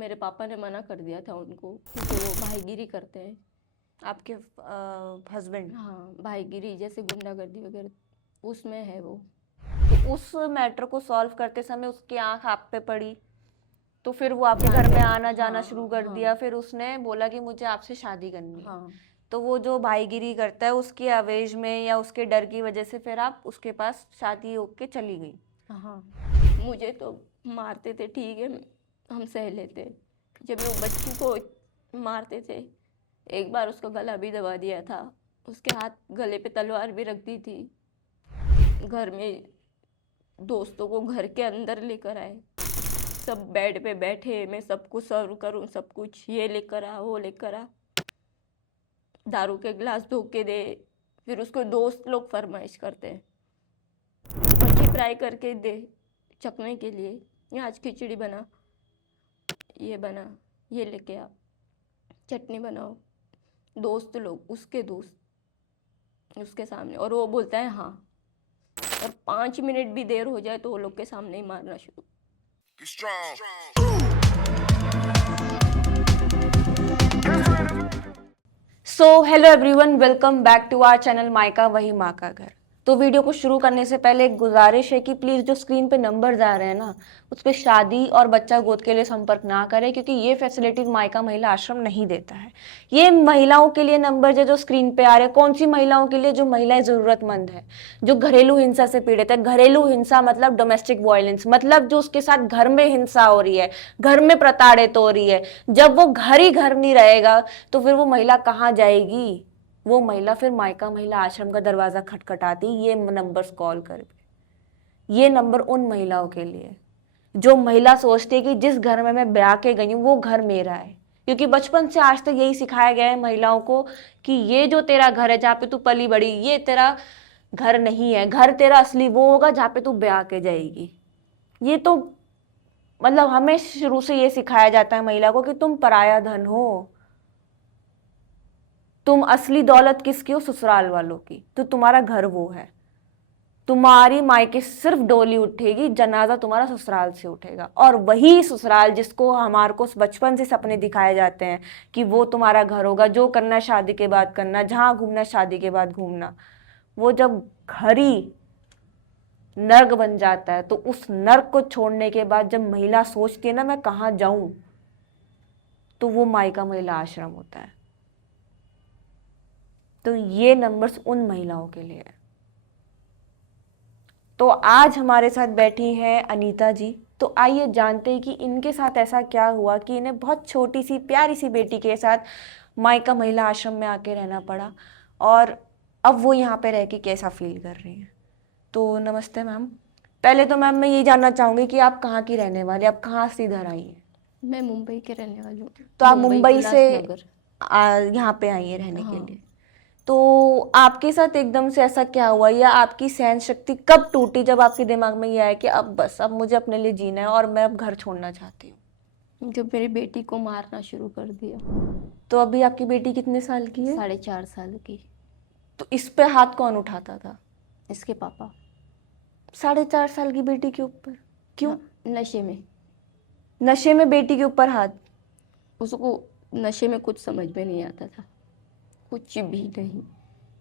मेरे पापा ने मना कर दिया था उनको क्योंकि वो भाईगिरी करते हैं। आपके हस्बैंड? हाँ, भाईगिरी जैसे गुंडागर्दी वगैरह उसमें है वो। तो उस मैटर को सॉल्व करते समय उसकी आंख आप पे पड़ी, तो फिर वो आपके हाँ घर में जब आना जाना शुरू हाँ कर हाँ दिया, फिर उसने बोला कि मुझे आपसे शादी करनी है। हाँ तो वो जो भाईगिरी करता है उसके आवेश में या उसके डर की वजह से फिर आप उसके पास शादी होके चली गई? हाँ। मुझे तो मारते थे, ठीक है, हम सह लेते। जब वो बच्ची को मारते थे, एक बार उसका गला भी दबा दिया था, उसके हाथ गले पे तलवार भी रख दी थी। घर में दोस्तों को घर के अंदर लेकर आए, सब बेड पे बैठे, मैं सबको सर्व करूं, सब कुछ ये लेकर आ वो लेकर आ, दारू के गिलास धो के दे। फिर उसको दोस्त लोग फरमाइश करते हैं मच्छी फ्राई करके दे चखने के लिए, या आज खिचड़ी बना, ये बना, ये लेके आ, चटनी बनाओ। दोस्त लोग, उसके दोस्त उसके सामने, और वो बोलता है हाँ, और 5 मिनट भी देर हो जाए तो वो लोग के सामने ही मारना शुरू। So hello everyone, welcome back to our channel Mayka वही माँ का घर। तो वीडियो को शुरू करने से पहले एक गुजारिश है कि प्लीज़ जो स्क्रीन पे नंबर्स आ रहे हैं ना, उस पर शादी और बच्चा गोद के लिए संपर्क ना करें, क्योंकि ये फैसिलिटीज मायका महिला आश्रम नहीं देता है। ये महिलाओं के लिए नंबर है जो स्क्रीन पे आ रहे हैं। कौन सी महिलाओं के लिए? जो महिलाएं ज़रूरतमंद है, जो घरेलू हिंसा से पीड़ित है। घरेलू हिंसा मतलब डोमेस्टिक वायलेंस, मतलब जो उसके साथ घर में हिंसा हो रही है, घर में प्रताड़ित हो रही है। जब वो घर ही घर नहीं रहेगा तो फिर वो महिला कहाँ जाएगी? वो महिला फिर मायका महिला आश्रम का दरवाजा खटखटाती, ये नंबर्स कॉल कर। ये नंबर उन महिलाओं के लिए जो महिला सोचती है कि जिस घर में मैं ब्याह के गई हूँ वो घर मेरा है। क्योंकि बचपन से आज तक यही सिखाया गया है महिलाओं को कि ये जो तेरा घर है जहाँ पे तू पली बड़ी, ये तेरा घर नहीं है। घर तेरा असली वो होगा जहाँ पे तू ब्याह के जाएगी। ये तो मतलब हमें शुरू से ये सिखाया जाता है महिला को कि तुम पराया धन हो, तुम असली दौलत किसकी हो? ससुराल वालों की। तो तुम्हारा घर वो है, तुम्हारी मायके सिर्फ डोली उठेगी, जनाजा तुम्हारा ससुराल से उठेगा। और वही ससुराल जिसको हमारे को बचपन से सपने दिखाए जाते हैं कि वो तुम्हारा घर होगा, जो करना शादी के बाद करना, जहां घूमना शादी के बाद घूमना, वो जब घर ही नर्क बन जाता है तो उस नर्क को छोड़ने के बाद जब महिला सोचती है ना मैं कहाँ जाऊं, तो वो मायका महिला आश्रम होता है। तो ये नंबर्स उन महिलाओं के लिए है। तो आज हमारे साथ बैठी हैं अनीता जी। तो आइए जानते हैं कि इनके साथ ऐसा क्या हुआ कि इन्हें बहुत छोटी सी प्यारी सी बेटी के साथ मायका महिला आश्रम में आके रहना पड़ा, और अब वो यहाँ पे रह के कैसा फील कर रही हैं। तो नमस्ते मैम। पहले तो मैम मैं ये जानना चाहूँगी कि आप कहाँ की रहने वाली, आप कहाँ से इधर आई हैं? मैं मुंबई के रहने वाली हूँ। तो आप मुंबई मुंबई से उल्लासनगर। यहाँ पे आई हैं रहने के हाँ। लिए। तो आपके साथ एकदम से ऐसा क्या हुआ, या आपकी सहन शक्ति कब टूटी जब आपके दिमाग में ये आया कि अब बस, अब मुझे अपने लिए जीना है और मैं अब घर छोड़ना चाहती हूँ? जब मेरी बेटी को मारना शुरू कर दिया। तो अभी आपकी बेटी कितने साल की है? 4.5 साल की। तो इस पे हाथ कौन उठाता था? इसके पापा। 4.5 साल की बेटी के ऊपर क्यों? हाँ, नशे में। नशे में बेटी के ऊपर हाथ? उसको नशे में कुछ समझ में नहीं आता था, कुछ भी नहीं।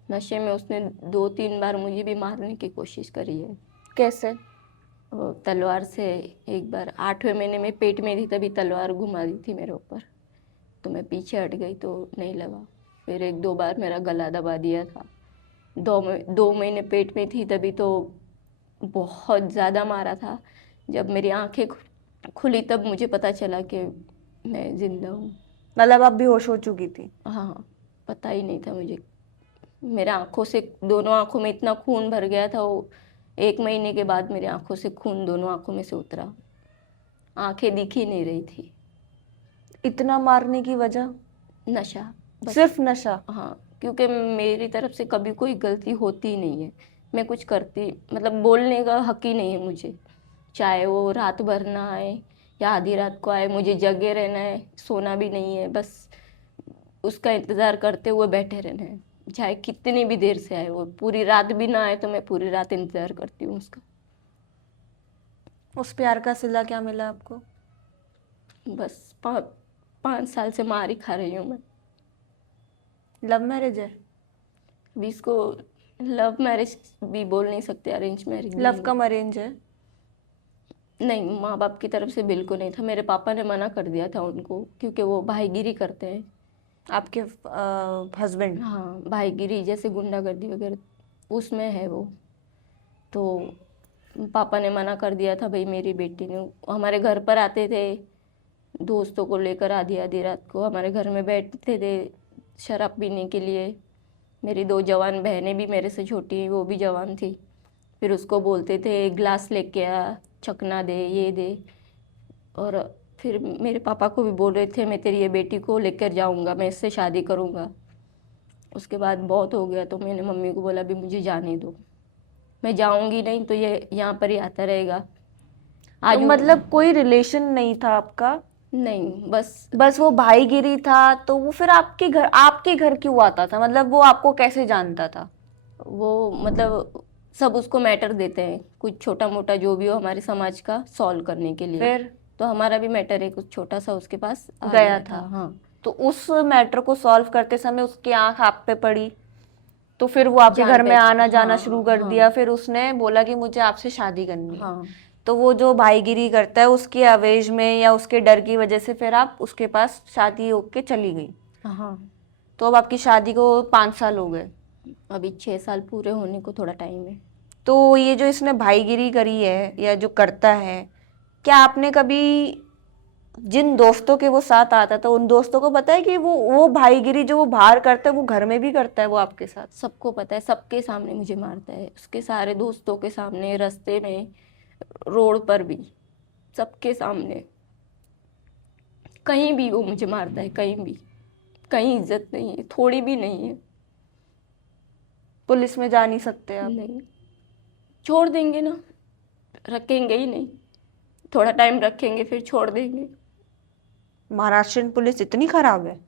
नशे में उसने 2-3 बार मुझे भी मारने की कोशिश करी है। कैसे? तलवार से। एक बार 8वें महीने में पेट में थी तभी तलवार घुमा दी थी मेरे ऊपर, तो मैं पीछे हट गई तो नहीं लगा। फिर 1-2 बार मेरा गला दबा दिया था। 2 महीने पेट में थी तभी तो बहुत ज़्यादा मारा था। जब मेरी आंखें खुली तब मुझे पता चला कि मैं जिंदा हूँ। मतलब आप बेहोश हो चुकी थी? हाँ, पता ही नहीं था मुझे। मेरे आंखों से, दोनों आंखों में इतना खून भर गया था। वो 1 महीने के बाद मेरी आंखों से खून दोनों आंखों में से उतरा, आंखें दिख ही नहीं रही थी। इतना मारने की वजह? नशा, बस। सिर्फ नशा? हाँ, क्योंकि मेरी तरफ से कभी कोई गलती होती ही नहीं है। मैं कुछ करती, मतलब बोलने का हक ही नहीं है मुझे। चाहे वो रात भर ना आए या आधी रात को आए, मुझे जगे रहना है, सोना भी नहीं है, बस उसका इंतज़ार करते हुए बैठे रहना है। चाहे कितनी भी देर से आए, वो पूरी रात भी ना आए तो मैं पूरी रात इंतज़ार करती हूँ उसका। उस प्यार का सिला क्या मिला आपको? बस 5 साल से मार ही खा रही हूँ मैं। लव मैरिज है? अभी इसको लव मैरिज भी बोल नहीं सकते, अरेंज मैरिज भी लव नहीं। कम अरेंज है? नहीं, माँ बाप की तरफ से बिल्कुल नहीं था। मेरे पापा ने मना कर दिया था उनको, क्योंकि वो भाईगिरी करते हैं। आपके हस्बैंड? हाँ, भाईगिरी जैसे गुंडागर्दी वगैरह उसमें है वो। तो पापा ने मना कर दिया था भाई। मेरी बेटी ने हमारे घर पर आते थे दोस्तों को लेकर, आधी आधी रात को हमारे घर में बैठते थे शराब पीने के लिए। मेरी 2 जवान बहनें भी मेरे से छोटी, वो भी जवान थी। फिर उसको बोलते थे ग्लास लेके आ, चखना दे, ये दे। और फिर मेरे पापा को भी बोल रहे थे मैं तेरी ये बेटी को लेकर जाऊंगा, मैं इससे शादी करूंगा। उसके बाद बहुत हो गया तो मैंने मम्मी को बोला भी मुझे जाने दो, मैं जाऊंगी नहीं तो ये यहाँ पर ही आता रहेगा। तो आज मतलब कोई रिलेशन नहीं था आपका? नहीं, बस बस वो भाईगिरी था। तो वो फिर आपके घर क्यों आता था? मतलब वो आपको कैसे जानता था? वो मतलब सब उसको मैटर देते हैं, कुछ छोटा मोटा जो भी हो हमारे समाज का सॉल्व करने के लिए। फिर तो हमारा भी मैटर है कुछ छोटा सा उसके पास आ गया गया था। था? हाँ, तो उस मैटर को सॉल्व करते समय उसकी आंख आप पे पड़ी, तो फिर वो आपके जान घर में आना पहचान, जाना हाँ शुरू कर हाँ दिया। फिर उसने बोला कि मुझे आपसे शादी करनी है। हाँ तो वो जो भाईगिरी करता है उसके आवेश में या उसके डर की वजह से फिर आप उसके पास शादी होके चली गई। हाँ। तो अब आपकी शादी को 5 साल हो गए। अभी 6 साल पूरे होने को थोड़ा टाइम है। तो ये जो इसने भाईगिरी करी है या जो करता है, क्या आपने कभी जिन दोस्तों के वो साथ आता था उन दोस्तों को पता है कि वो भाईगिरी जो वो बाहर करता है वो घर में भी करता है वो आपके साथ? सबको पता है, सबके सामने मुझे मारता है, उसके सारे दोस्तों के सामने, रास्ते में, रोड पर भी, सबके सामने। कहीं भी वो मुझे मारता है, कहीं भी। कहीं इज्जत नहीं है, थोड़ी भी नहीं है। पुलिस में जा नहीं सकते आप? नहीं, छोड़ देंगे ना, रखेंगे ही नहीं। थोड़ा टाइम रखेंगे फिर छोड़ देंगे। महाराष्ट्र पुलिस इतनी खराब है?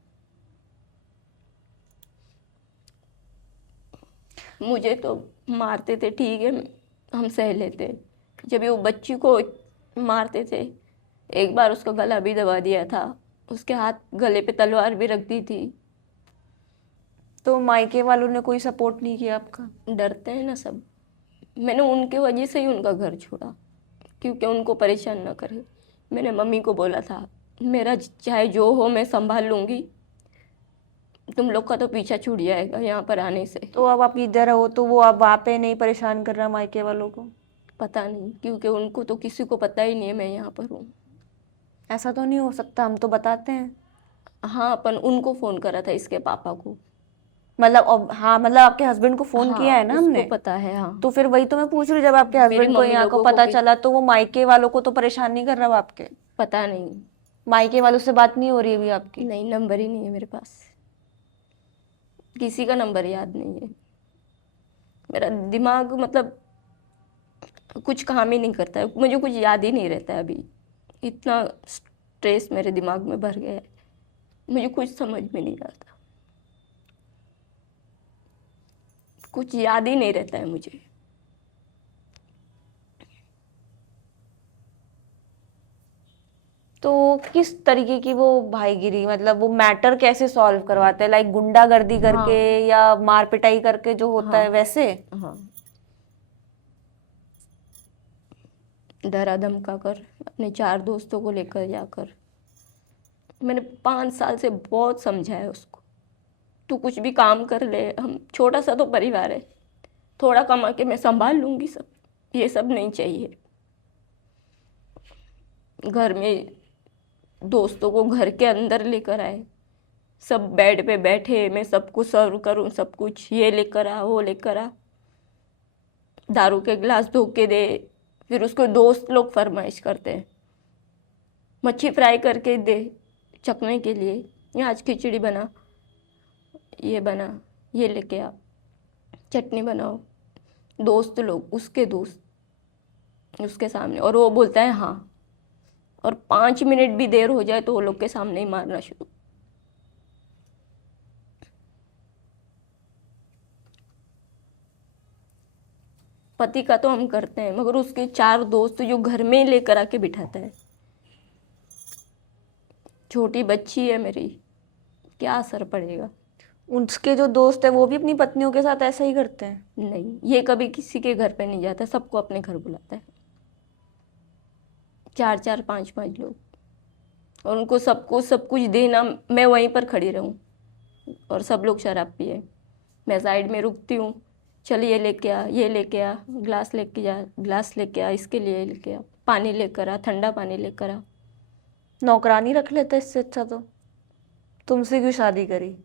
मुझे तो मारते थे, ठीक है, हम सह लेते। जब ये वो बच्ची को मारते थे, एक बार उसका गला भी दबा दिया था, उसके हाथ गले पे तलवार भी रख दी थी। तो मायके वालों ने कोई सपोर्ट नहीं किया आपका? डरते हैं ना सब। मैंने उनके वजह से ही उनका घर छोड़ा, क्योंकि उनको परेशान ना करे। मैंने मम्मी को बोला था मेरा चाहे जो हो मैं संभाल लूँगी, तुम लोग का तो पीछा छूट जाएगा यहाँ पर आने से। तो अब आप इधर हो तो वो अब वहाँ पे नहीं परेशान कर रहा मायके वालों को? पता नहीं, क्योंकि उनको तो किसी को पता ही नहीं है मैं यहाँ पर हूँ। ऐसा तो नहीं हो सकता, हम तो बताते हैं। हाँ, अपन उनको फ़ोन करा था, इसके पापा को। मतलब अब हाँ, मतलब आपके हस्बैंड को फोन हाँ, किया है ना उसको हमने। पता है, हाँ। तो फिर वही तो मैं पूछ रही हूँ, जब आपके मेरी हस्बैंड को मम्मी यहाँ को लोगों को पता भी चला तो वो मायके वालों को तो परेशान नहीं कर रहा वो आपके? पता नहीं। मायके वालों से बात नहीं हो रही अभी आपकी? नहीं, नंबर ही नहीं है मेरे पास, किसी का नंबर याद नहीं है। मेरा दिमाग मतलब कुछ काम ही नहीं करता है, मुझे कुछ याद ही नहीं रहता है अभी। इतना स्ट्रेस मेरे दिमाग में भर गया है, मुझे कुछ समझ में नहीं आता, कुछ याद ही नहीं रहता है मुझे। तो किस तरीके की वो भाईगिरी, मतलब वो मैटर कैसे सॉल्व करवाते हैं? लाइक गुंडागर्दी करके हाँ या मार पिटाई करके जो होता हाँ है वैसे? हाँ, डरा धमका कर, अपने 4 दोस्तों को लेकर जाकर। मैंने 5 साल से बहुत समझाया उसको, तू कुछ भी काम कर ले, हम छोटा सा तो परिवार है, थोड़ा कमा के मैं संभाल लूँगी सब, ये सब नहीं चाहिए। घर में दोस्तों को घर के अंदर लेकर आए, सब बेड पे बैठे, मैं सबको सर्व करूं सब कुछ, ये लेकर आ, वो लेकर आ, दारू के गिलास धो के दे। फिर उसको दोस्त लोग फरमाइश करते हैं मच्छी फ्राई करके दे चखने के लिए, या आज खिचड़ी बना, ये बना, ये लेके आ, चटनी बनाओ। दोस्त लोग, उसके दोस्त उसके सामने, और वो बोलता है हाँ। और 5 मिनट भी देर हो जाए तो वो लोग के सामने ही मारना शुरू। पति का तो हम करते हैं, मगर उसके 4 दोस्त जो घर में लेकर आके बिठाता है, छोटी बच्ची है मेरी, क्या असर पड़ेगा। उसके जो दोस्त है वो भी अपनी पत्नियों के साथ ऐसा ही करते हैं? नहीं, ये कभी किसी के घर पे नहीं जाता, सबको अपने घर बुलाता है, 4-4 5-5 लोग, और उनको सबको सब कुछ देना, मैं वहीं पर खड़ी रहूं और सब लोग शराब पिए, मैं साइड में रुकती हूँ, चल ये लेके आ, ये लेके आ, ग्लास लेके जा, ग्लास लेके आ, इसके लिए लेके आ, पानी लेकर आ, ठंडा पानी लेकर आ। नौकरानी रख लेते इससे अच्छा तो तुमसे क्यों शादी करी?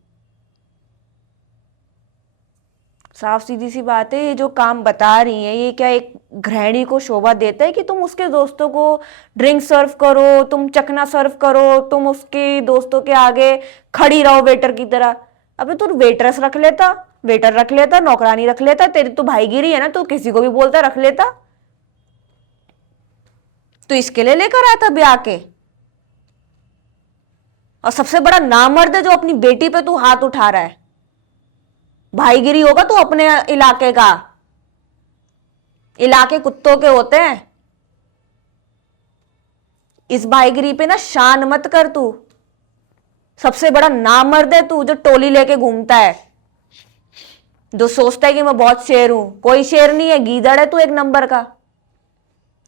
साफ सीधी सी बात है, ये जो काम बता रही है ये क्या एक गृहिणी को शोभा देता है कि तुम उसके दोस्तों को ड्रिंक सर्व करो, तुम चखना सर्व करो, तुम उसके दोस्तों के आगे खड़ी रहो वेटर की तरह? अबे तू वेटरस रख लेता, वेटर रख लेता, नौकरानी रख लेता, तेरी तो भाईगिरी है ना, तू किसी को भी बोलता रख लेता। तो इसके लिए लेकर आया था ब्याह के? और सबसे बड़ा नामर्द है जो अपनी बेटी पे तू हाथ उठा रहा है। भाईगिरी होगा तो अपने इलाके का, इलाके कुत्तों के होते हैं। इस भाईगिरी पे ना शान मत कर तू। सबसे बड़ा नामर्द है तू जो टोली लेके घूमता है, जो सोचता है कि मैं बहुत शेर हूं। कोई शेर नहीं है, गीदड़ है तू एक नंबर का,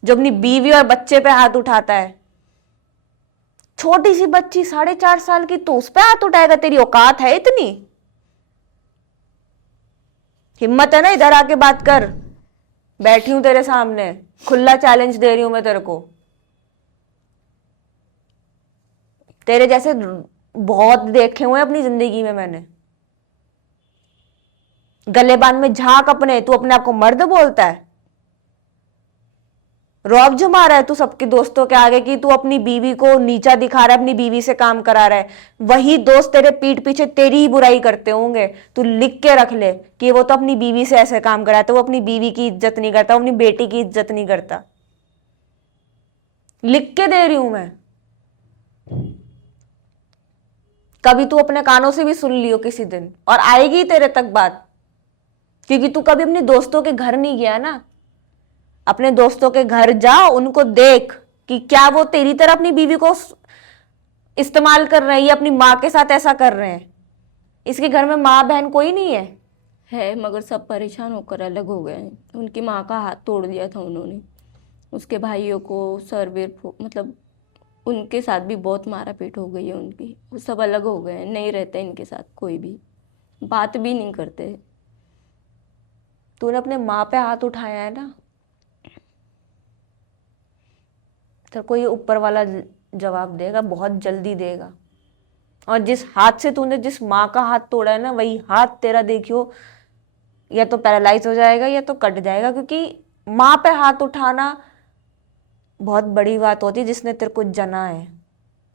जो अपनी बीवी और बच्चे पे हाथ उठाता है। छोटी सी बच्ची 4.5 साल की, तू उस पे हाथ उठाएगा? तेरी औकात है इतनी? हिम्मत है ना इधर आके बात कर। बैठी हूं तेरे सामने, खुला चैलेंज दे रही हूं मैं तेरे को। तेरे जैसे बहुत देखे हुए अपनी जिंदगी में मैंने। गलेबान में झांक अपने, तू अपने आप को मर्द बोलता है? रौब जमा रहा है तू सबके दोस्तों के आगे कि तू अपनी बीवी को नीचा दिखा रहा है, अपनी बीवी से काम करा रहा है। वही दोस्त तेरे पीठ पीछे तेरी ही बुराई करते होंगे। तू लिख के रख ले कि वो तो अपनी बीवी से ऐसे काम कराता, वो अपनी बीवी की इज्जत नहीं करता, वो अपनी बेटी की इज्जत नहीं करता। लिख के दे रही हूं मैं। कभी तू अपने कानों से भी सुन लियो किसी दिन, और आएगी तेरे तक बात, क्योंकि तू कभी अपने दोस्तों के घर नहीं गया ना। अपने दोस्तों के घर जा, उनको देख कि क्या वो तेरी तरह अपनी बीवी को इस्तेमाल कर रहे हैं या अपनी माँ के साथ ऐसा कर रहे हैं। इसके घर में माँ बहन कोई नहीं है। मगर सब परेशान होकर अलग हो गए हैं। उनकी माँ का हाथ तोड़ दिया था उन्होंने, उसके भाइयों को मतलब उनके साथ भी बहुत मारा पीट हो गई है उनकी। वो सब अलग हो गए हैं, नहीं रहते इनके साथ, कोई भी बात भी नहीं करते। तूने अपने माँ पे हाथ उठाया है ना, तेरे को ये ऊपर वाला जवाब देगा, बहुत जल्दी देगा। और जिस हाथ से तूने जिस माँ का हाथ तोड़ा है ना, वही हाथ तेरा देखियो या तो पैरालाइज हो जाएगा या तो कट जाएगा। क्योंकि माँ पे हाथ उठाना बहुत बड़ी बात होती है, जिसने तेरे को जना है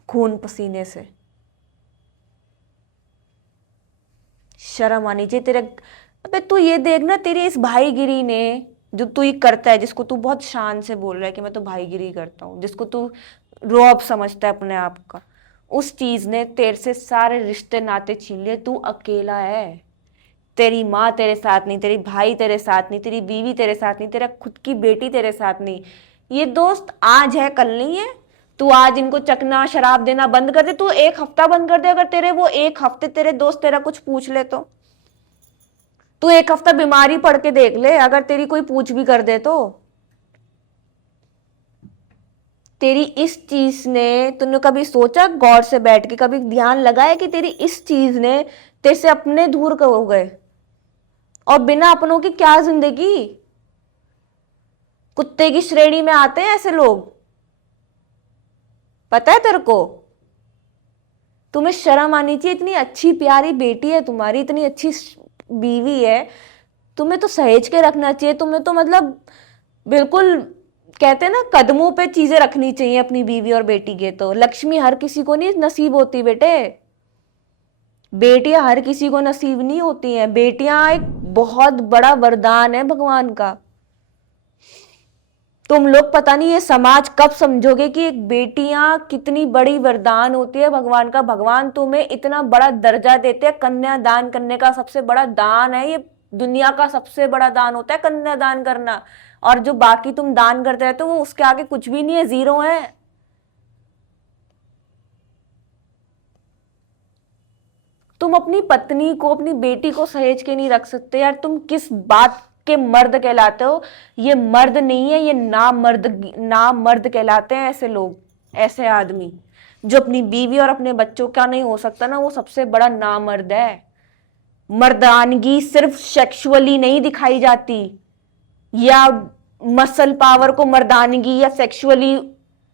खून पसीने से। शर्म आनी चाहिए तेरे। अबे तू ये देखना, तेरी इस भाईगिरी ने, जो तू ये करता है, जिसको तू बहुत शान से बोल रहा है कि मैं तो भाईगिरी करता हूँ, जिसको तू रौब समझता है अपने आप का, उस चीज ने तेरे से सारे रिश्ते नाते छीन लिए। तू अकेला है। तेरी माँ तेरे साथ नहीं, तेरी भाई तेरे साथ नहीं, तेरी बीवी तेरे साथ नहीं, तेरा खुद की बेटी तेरे साथ नहीं। ये दोस्त आज है कल नहीं है। तू आज इनको चखना शराब देना बंद कर दे, तू 1 हफ्ता बंद कर दे, अगर तेरे वो 1 हफ्ते तेरे दोस्त तेरा कुछ पूछ ले तो। तू 1 हफ्ता बीमारी पड़ के देख ले, अगर तेरी कोई पूछ भी कर दे तो। तेरी इस चीज ने, तूने कभी सोचा गौर से बैठ के, कभी ध्यान लगाया कि तेरी इस चीज ने तेरे से अपने दूर हो गए? और बिना अपनों की क्या जिंदगी। कुत्ते की श्रेणी में आते हैं ऐसे लोग, पता है तेरे को? तुम्हें शर्म आनी चाहिए। इतनी अच्छी प्यारी बेटी है तुम्हारी, इतनी अच्छी बीवी है, तुम्हें तो सहेज के रखना चाहिए। तुम्हें तो मतलब बिल्कुल, कहते हैं ना, कदमों पे चीजें रखनी चाहिए अपनी बीवी और बेटी के। तो लक्ष्मी हर किसी को नहीं नसीब होती बेटे, बेटियां हर किसी को नसीब नहीं होती हैं। बेटियां एक बहुत बड़ा वरदान है भगवान का। तुम लोग पता नहीं ये समाज कब समझोगे कि एक बेटियां कितनी बड़ी वरदान होती है भगवान का। भगवान तुम्हें इतना बड़ा दर्जा देते हैं। कन्या दान करने का सबसे बड़ा दान है ये, दुनिया का सबसे बड़ा दान होता है कन्या दान करना। और जो बाकी तुम दान करते रहते हो वो उसके आगे कुछ भी नहीं है, जीरो है। तुम अपनी पत्नी को, अपनी बेटी को सहेज के नहीं रख सकते यार? तुम किस बात के मर्द कहलाते हो? ये मर्द नहीं है, ये नामर्द कहलाते हैं ऐसे लोग, ऐसे आदमी जो अपनी बीवी और अपने बच्चों का नहीं हो सकता ना, वो सबसे बड़ा नामर्द है। मर्दानगी सिर्फ सेक्सुअली नहीं दिखाई जाती, या मसल पावर को मर्दानगी या सेक्सुअली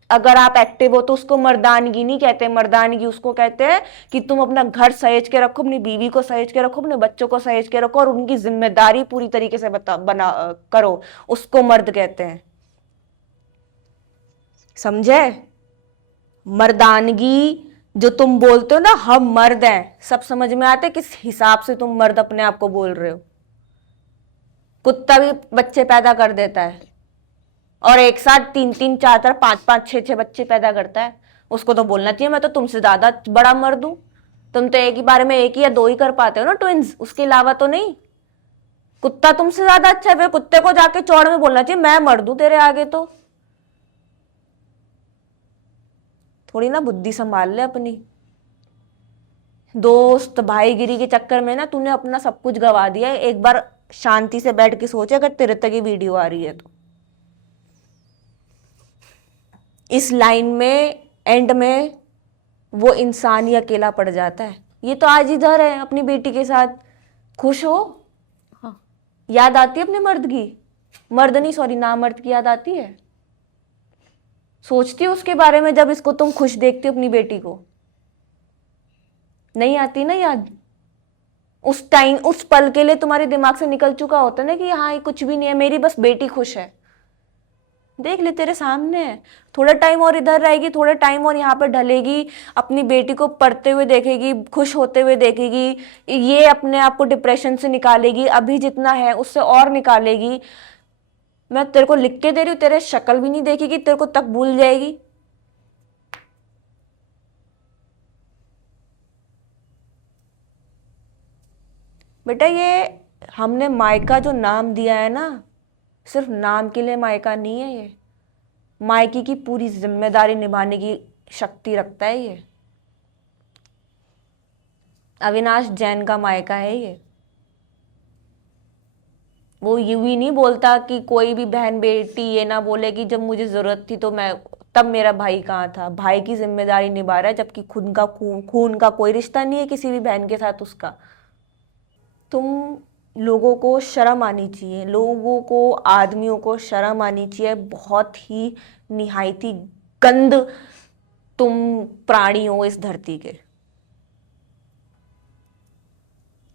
अगर आप एक्टिव हो तो उसको मर्दानगी नहीं कहते। मर्दानगी उसको कहते हैं कि तुम अपना घर सहेज के रखो, अपनी बीवी को सहेज के रखो, अपने बच्चों को सहेज के रखो और उनकी जिम्मेदारी पूरी तरीके से करो, उसको मर्द कहते हैं। समझे? मर्दानगी जो तुम बोलते हो ना, हम मर्द हैं, सब समझ में आते किस हिसाब से तुम मर्द अपने आप को बोल रहे हो। कुत्ता भी बच्चे पैदा कर देता है और एक साथ 3-3, 4-4, 5-5, 6-6 बच्चे पैदा करता है। उसको तो बोलना चाहिए मैं तो तुमसे ज्यादा बड़ा मर्द हूं। तुम तो एक ही बारे में 1 या 2 ही कर पाते हो ना ट्विंस, उसके अलावा तो नहीं। कुत्ता तुमसे ज्यादा अच्छा है, फिर कुत्ते को जाके चौड़ में बोलना चाहिए मैं मर्द हूं तेरे आगे। तो थोड़ी ना बुद्धि संभाल ले अपनी। दोस्त भाईगिरी के चक्कर में ना तूने अपना सब कुछ गवा दिया है। एक बार शांति से बैठ के सोच, अगर तेरे तक ये वीडियो आ रही है तो इस लाइन में एंड में वो इंसान ही अकेला पड़ जाता है। ये तो आज इधर है अपनी बेटी के साथ, खुश हो। हाँ। याद आती है अपने मर्द की, मर्द नहीं सॉरी नामर्द की याद आती है? सोचती हो उसके बारे में जब इसको तुम खुश देखती हो अपनी बेटी को? नहीं आती ना याद? उस टाइम उस पल के लिए तुम्हारे दिमाग से निकल चुका होता ना कि हाँ ये कुछ भी नहीं है, मेरी बस बेटी खुश है। देख ले तेरे सामने है। थोड़ा टाइम और इधर रहेगी, थोड़ा टाइम और यहाँ पर ढलेगी, अपनी बेटी को पढ़ते हुए देखेगी, खुश होते हुए देखेगी, ये अपने आप को डिप्रेशन से निकालेगी, अभी जितना है उससे और निकालेगी। मैं तेरे को लिख के दे रही हूँ, तेरे शक्ल भी नहीं देखेगी, तेरे को तक भूल जाएगी। बेटा ये हमने मायका जो नाम दिया है ना, सिर्फ नाम के लिए मायका नहीं है। ये मायके की पूरी जिम्मेदारी निभाने की शक्ति रखता है। ये अविनाश जैन का मायका है ये। वो यूं ही नहीं बोलता कि कोई भी बहन बेटी ये ना बोले कि जब मुझे जरूरत थी तो मैं, तब मेरा भाई कहाँ था। भाई की जिम्मेदारी निभा रहा है, जबकि खुद का खून का कोई रिश्ता नहीं है किसी भी बहन के साथ उसका। तुम लोगों को शर्म आनी चाहिए, लोगों को, आदमियों को शर्म आनी चाहिए। बहुत ही निहायती गंद तुम प्राणी हो इस धरती के।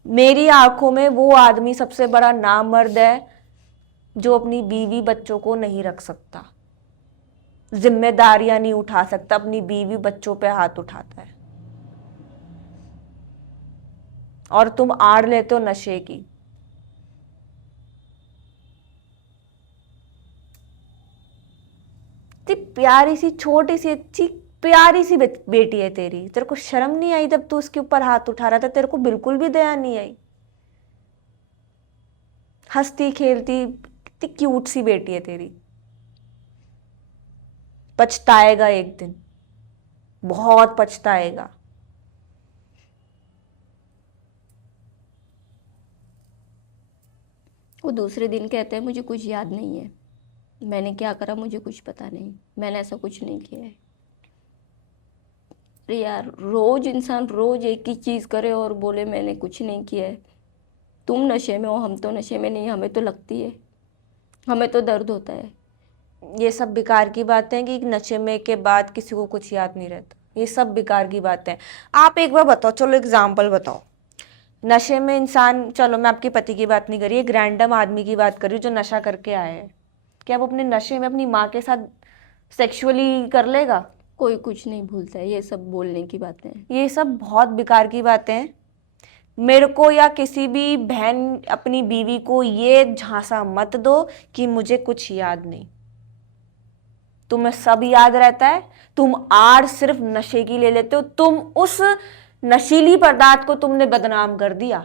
मेरी आंखों में वो आदमी सबसे बड़ा नामर्द है जो अपनी बीवी बच्चों को नहीं रख सकता, जिम्मेदारियां नहीं उठा सकता, अपनी बीवी बच्चों पे हाथ उठाता है। और तुम आड़ लेते हो नशे की। इतनी प्यारी सी छोटी सी अच्छी प्यारी सी बेटी है तेरी, तेरे को शर्म नहीं आई जब तू उसके ऊपर हाथ उठा रहा था? तेरे को बिल्कुल भी दया नहीं आई। हंसती खेलती कितनी क्यूट सी बेटी है तेरी। पछताएगा एक दिन, बहुत पछताएगा। वो दूसरे दिन कहते हैं मुझे कुछ याद नहीं है, मैंने क्या करा मुझे कुछ पता नहीं, मैंने ऐसा कुछ नहीं किया है। अरे यार, रोज इंसान रोज एक ही चीज़ करे और बोले मैंने कुछ नहीं किया है। तुम नशे में हो, हम तो नशे में नहीं, हमें तो लगती है, हमें तो दर्द होता है। ये सब बेकार की बातें हैं कि नशे में के बाद किसी को कुछ याद नहीं रहता। ये सब बेकार की बातें हैं। आप एक बार बताओ, चलो एग्जाम्पल बताओ। नशे में इंसान, चलो मैं आपके पति की बात नहीं कर रही, एक रैंडम आदमी की बात कर रही हूँ जो नशा करके आए हैं। क्या वो अपने नशे में अपनी माँ के साथ सेक्सुअली कर लेगा? कोई कुछ नहीं भूलता है, ये सब बोलने की बातें हैं। ये सब बहुत बेकार की बातें हैं। मेरे को या किसी भी बहन अपनी बीवी को ये झांसा मत दो कि मुझे कुछ याद नहीं। तुम्हें सब याद रहता है। तुम आड़ सिर्फ नशे की ले लेते हो। तुम उस नशीली पदार्थ को तुमने बदनाम कर दिया,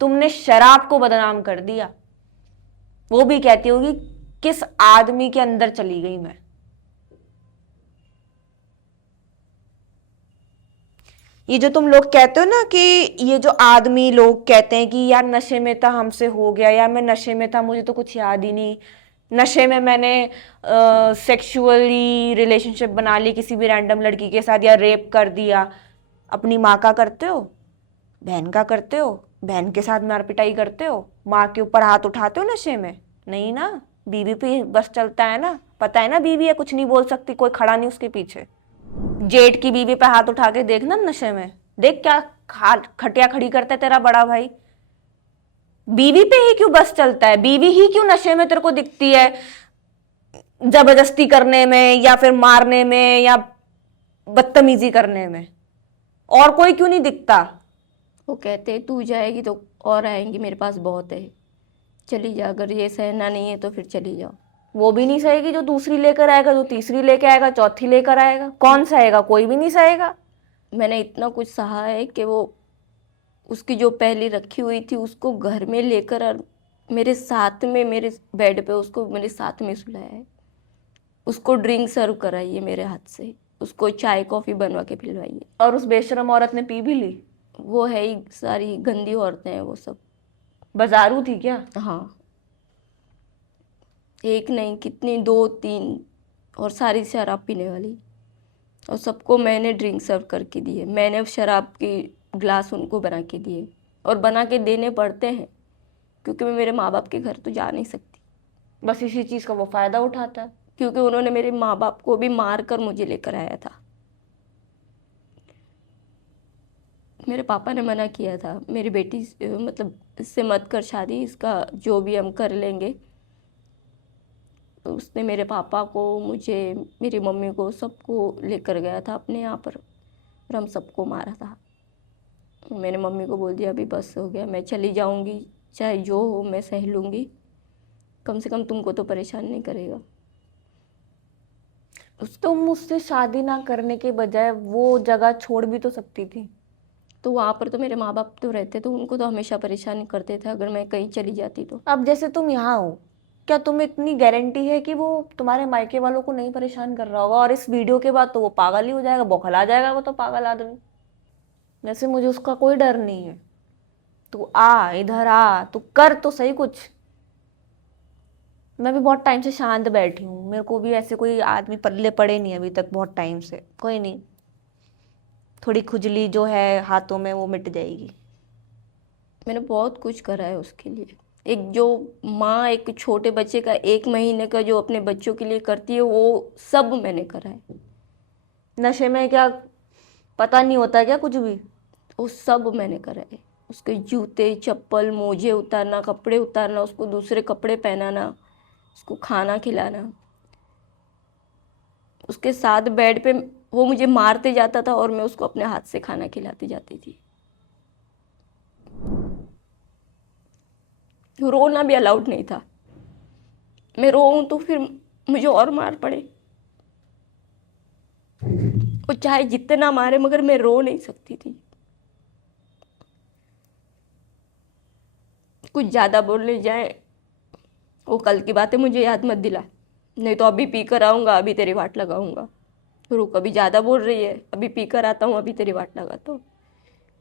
तुमने शराब को बदनाम कर दिया। वो भी कहती होगी किस आदमी के अंदर चली गई मैं। ये जो तुम लोग कहते हो ना कि ये जो आदमी लोग कहते हैं कि यार नशे में था हमसे हो गया, या मैं नशे में था मुझे तो कुछ याद ही नहीं, नशे में मैंने सेक्सुअली रिलेशनशिप बना ली किसी भी रैंडम लड़की के साथ, या रेप कर दिया। अपनी माँ का करते हो, बहन का करते हो, बहन के साथ मार पिटाई करते हो, माँ के ऊपर हाथ उठाते हो नशे में? नहीं ना। बीवी पे बस चलता है ना, पता है ना बीवी है, कुछ नहीं बोल सकती, कोई खड़ा नहीं उसके पीछे। जेठ की बीवी पे हाथ उठा के देखना नशे में, देख क्या खटिया खड़ी करता है तेरा बड़ा भाई। बीवी पे ही क्यों बस चलता है, बीवी ही क्यों नशे में तेरे को दिखती है, जबरदस्ती करने में या फिर मारने में या बदतमीजी करने में, और कोई क्यों नहीं दिखता? वो कहते तू जाएगी तो और आएंगी, मेरे पास बहुत है, चली जा, अगर ये सहना नहीं है तो फिर चली जाओ। वो भी नहीं सहेगी जो दूसरी लेकर आएगा, जो तीसरी लेकर आएगा, चौथी लेकर आएगा, कौन सहेगा? कोई भी नहीं सहेगा। मैंने इतना कुछ सहा है कि वो उसकी जो पहली रखी हुई थी उसको घर में लेकर और मेरे साथ में, मेरे बेड पे उसको मेरे साथ में सुलाया है, उसको ड्रिंक सर्व कराई है मेरे हाथ से, उसको चाय कॉफ़ी बनवा के पिलवाई है। और उस बेशरम औरत ने पी भी ली? वो है ही सारी गंदी औरतें हैं वो सब। बाजारू थी क्या? हाँ, एक नहीं कितनी, दो तीन, और सारी शराब पीने वाली। और सबको मैंने ड्रिंक सर्व करके दी है, मैंने शराब की ग्लास उनको बना के दिए, और बना के देने पड़ते हैं क्योंकि मैं मेरे माँ बाप के घर तो जा नहीं सकती। बस इसी चीज का वो फायदा उठाता है। क्योंकि उन्होंने मेरे माँ बाप को भी मार कर मुझे लेकर आया था। मेरे पापा ने मना किया था, मेरी बेटी मतलब इससे मत कर शादी, इसका जो भी हम कर लेंगे। उसने मेरे पापा को, मुझे, मेरी मम्मी को, सबको लेकर गया था अपने यहाँ पर, और हम सबको मारा था। मैंने मम्मी को बोल दिया अभी बस हो गया, मैं चली जाऊँगी, चाहे जो हो मैं सह लूँगी, कम से कम तुमको तो परेशान नहीं करेगा। तुम मुझसे शादी ना करने के बजाय वो जगह छोड़ भी तो सकती थी। तो वहाँ पर तो मेरे माँ बाप तो रहते, तो उनको तो हमेशा परेशान करते थे अगर मैं कहीं चली जाती तो। अब जैसे तुम यहाँ हो, क्या तुम्हें इतनी गारंटी है कि वो तुम्हारे मायके वालों को नहीं परेशान कर रहा होगा? और इस वीडियो के बाद तो वो पागल ही हो जाएगा, बौखला जाएगा वो तो पागल आदमी। वैसे मुझे उसका कोई डर नहीं है। तू आ इधर आ, तू कर तो सही कुछ। मैं भी बहुत टाइम से शांत बैठी हूँ, मेरे को भी ऐसे कोई आदमी पल्ले पड़े नहीं अभी तक, बहुत टाइम से। कोई नहीं, थोड़ी खुजली जो है हाथों में वो मिट जाएगी। मैंने बहुत कुछ करा है उसके लिए। एक जो माँ एक छोटे बच्चे का 1 महीने का जो अपने बच्चों के लिए करती है, वो सब मैंने करा है। नशे में क्या पता नहीं होता क्या कुछ भी? वो सब मैंने करा है। उसके जूते चप्पल मोजे उतारना, कपड़े उतारना, उसको दूसरे कपड़े पहनाना, उसको खाना खिलाना, उसके साथ बेड पे वो मुझे मारते जाता था और मैं उसको अपने हाथ से खाना खिलाती जाती थी। रोना भी अलाउड नहीं था, मैं रोऊं तो फिर मुझे और मार पड़े। वो चाहे जितना मारे मगर मैं रो नहीं सकती थी। कुछ ज़्यादा बोलने जाए, वो कल की बातें मुझे याद मत दिला, नहीं तो अभी पी कर आऊँगा, अभी तेरी वाट लगाऊंगा। रुक, अभी ज़्यादा बोल रही है, अभी पी कर आता हूँ, अभी तेरी वाट लगाता हूँ।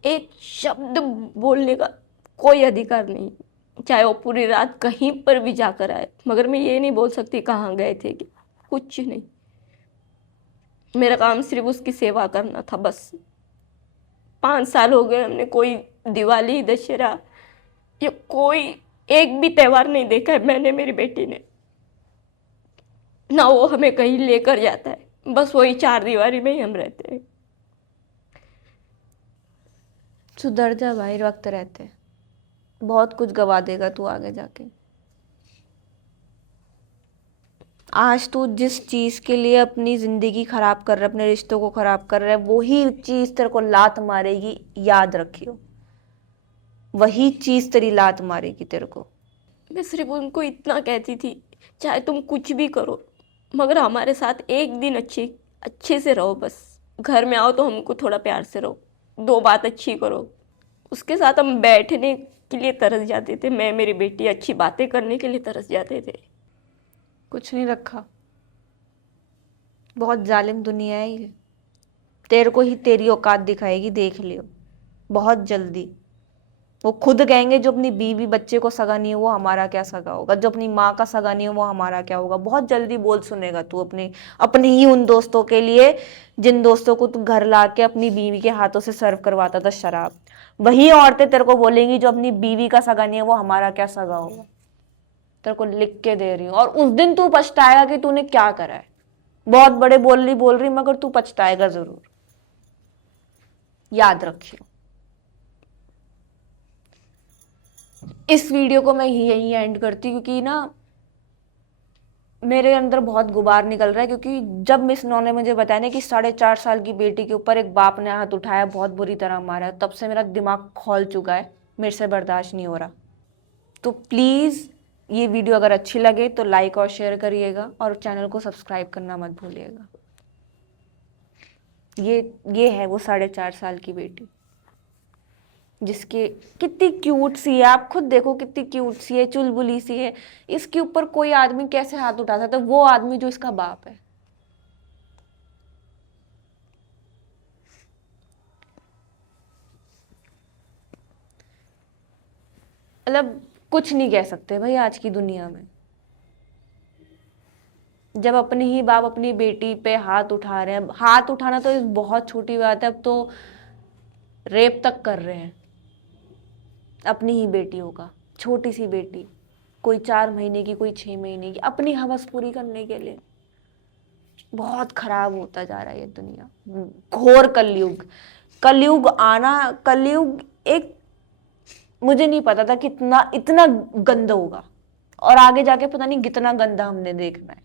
एक शब्द बोलने का कोई अधिकार नहीं, चाहे वो पूरी रात कहीं पर भी जाकर आए, मगर मैं ये नहीं बोल सकती कहाँ गए थे कि कुछ नहीं। मेरा काम सिर्फ उसकी सेवा करना था बस। 5 साल हो गए, हमने कोई दिवाली दशहरा या कोई एक भी त्यौहार नहीं देखा है मैंने, मेरी बेटी ने ना। वो हमें कहीं लेकर जाता है, बस वही 4 दीवारी में ही हम रहते हैं। सुधर जा भाई, वक्त रहते। बहुत कुछ गवा देगा तू आगे जाके। आज तू जिस चीज के लिए अपनी जिंदगी खराब कर रहा है, अपने रिश्तों को खराब कर रहा है, वही चीज तेरे को लात मारेगी, याद रखियो। वही चीज तेरी लात मारेगी तेरे को। मैं सिर्फ उनको इतना कहती थी, चाहे तुम कुछ भी करो मगर हमारे साथ एक दिन अच्छे से रहो। बस घर में आओ तो हमको थोड़ा प्यार से रहो, 2 बात अच्छी करो। उसके साथ हम बैठने के लिए तरस जाते थे, मैं मेरी बेटी अच्छी बातें करने के लिए तरस जाते थे। कुछ नहीं रखा, बहुत जालिम दुनिया है ये। तेरे को ही तेरी औकात दिखाएगी, देख लियो बहुत जल्दी। वो खुद कहेंगे जो अपनी बीवी बच्चे को सगा नहीं है वो हमारा क्या सगा होगा, जो अपनी माँ का सगा नहीं है वो हमारा क्या होगा। बहुत जल्दी बोल सुनेगा तू अपने अपने ही उन दोस्तों के लिए जिन दोस्तों को तू घर ला के अपनी बीवी के हाथों से सर्व करवाता था शराब। वही औरतें तेरे को बोलेंगी जो अपनी बीवी का सगा नहीं है वो हमारा क्या सगा होगा। तेरे को लिख के दे रही हूँ, और उस दिन तू पछताएगा कि तूने क्या करा है। बहुत बड़े बोल रही मगर तू पछताएगा जरूर, याद रखियो। इस वीडियो को मैं यही एंड करती हूँ क्योंकि ना मेरे अंदर बहुत गुबार निकल रहा है, क्योंकि जब मिस नौ ने मुझे बताया ना कि 4.5 साल की बेटी के ऊपर एक बाप ने हाथ उठाया, बहुत बुरी तरह मारा है, तब से मेरा दिमाग खौल चुका है, मेरे से बर्दाश्त नहीं हो रहा। तो प्लीज़ ये वीडियो अगर अच्छी लगे तो लाइक और शेयर करिएगा, और चैनल को सब्सक्राइब करना मत भूलिएगा। ये है वो 4.5 साल की बेटी जिसके कितनी क्यूट सी है, आप खुद देखो कितनी क्यूट सी है, चुलबुली सी है। इसके ऊपर कोई आदमी कैसे हाथ उठा सकता है, वो आदमी जो इसका बाप है। मतलब कुछ नहीं कह सकते भाई आज की दुनिया में। जब अपने ही बाप अपनी बेटी पे हाथ उठा रहे हैं, हाथ उठाना तो बहुत छोटी बात है, अब तो रेप तक कर रहे हैं अपनी ही बेटियों का। छोटी सी बेटी, कोई 4 महीने की, कोई 6 महीने की, अपनी हवस पूरी करने के लिए। बहुत खराब होता जा रहा है ये दुनिया। घोर कलयुग, कलयुग आना, कलयुग एक, मुझे नहीं पता था कितना इतना गंदा होगा, और आगे जाके पता नहीं कितना गंदा हमने देखना है।